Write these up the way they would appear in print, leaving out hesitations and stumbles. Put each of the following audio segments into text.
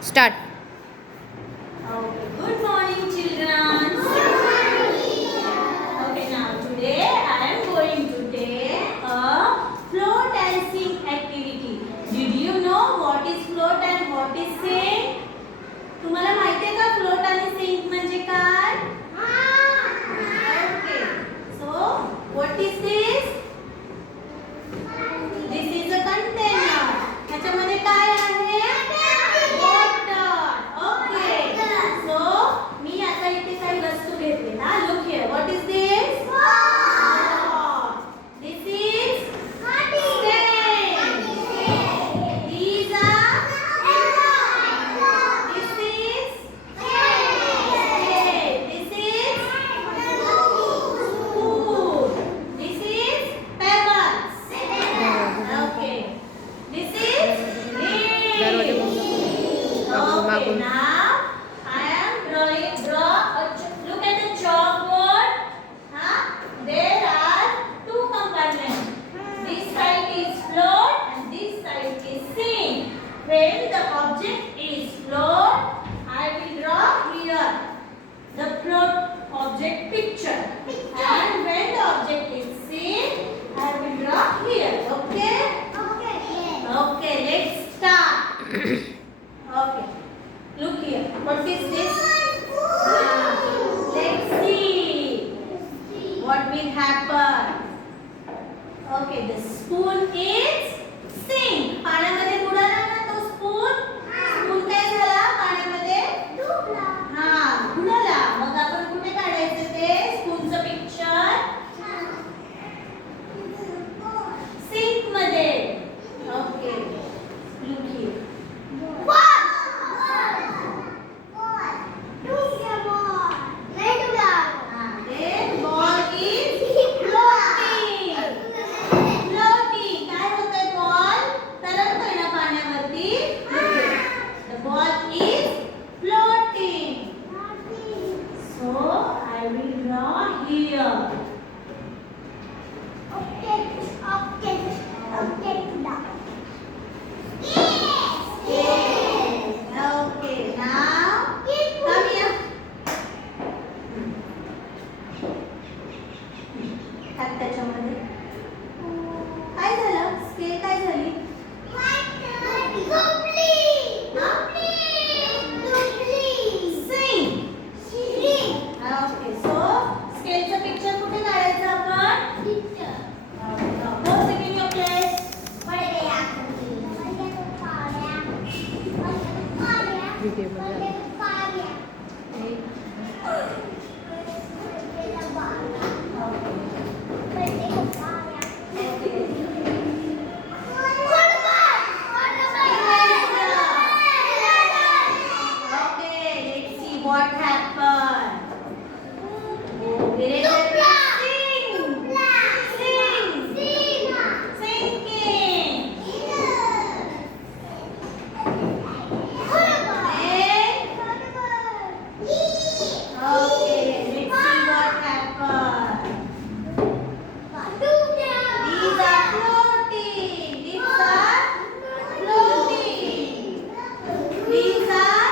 Start. Okay. Good morning, children. Okay, now today I am going to take a float and sing activity. Did you know what is float and what is sing? तुम्हाला माहिती आहे का float आणि sing म्हणजे काय? Okay. So, what is this? This is a container. ह्याच्यामध्ये काय आहे? Water. Okay. So, मी आता इथे काही वस्तू घेतली ना. Look here. What is this? Pot. This is stand. These are this is plate. This is spoon. This is pebbles. Okay. This is दरवाजा lid. बंद Okay, now I am look at the chalkboard. There are two compartments. This side is float and this side is sink. When the object is float, I will draw here the float object picture. And when the object is sink, I will draw here. Okay? Okay, let's start. Okay. Look here. What is this? Let's see what will happen. Okay, the spoon is sink. पाण्यामध्ये बुडाला ना तो spoon. Spoon काय झाला पाण्यामध्ये? बुडाला. मग आपण कुठे काढायचं ते spoonचं picture? Sink मध्ये. Okay. Look here. Then ball is floating. Floating. काय होतंय ball? तरंगतोय ना पाण्यावरती. The ball is floating. So I will draw here. Okay, now come here. टाक त्याच्यामध्ये. काय झालं? स्केल काय झाली? Sink. Okay, so स्केलचं पिक्चर कुठे काढायचं आपण? Go sit in your place. Video मध्ये Okay, let's see what happened. Oh, eraser will sing. Sinking. Okay, let's see what happened. These are floating. These are floating. These are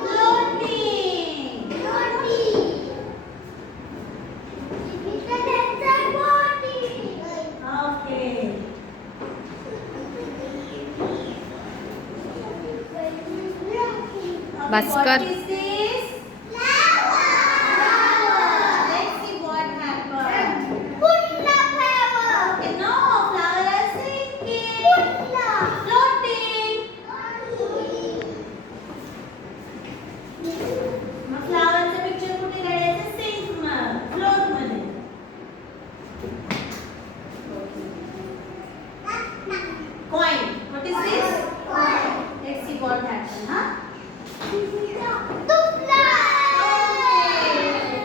floating. Okay. Bhaskar. What is this? Flower. Let's see what happened. Okay, no, flower is sinking. Floating. मग फ्लावरचं picture कुठे काढायचं? Sink float मध्ये. Coin. What is this? Let's see what happened, huh?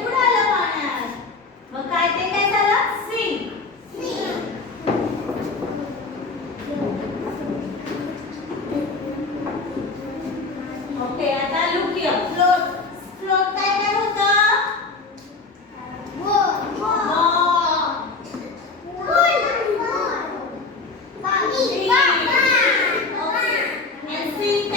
उडालं पाण्यात. मग काय ते काय झालं? सिंक. ओके, आता लुक हिअर. फ्लोट. फ्लोट काय काय होतं? Ball. Okay. And sink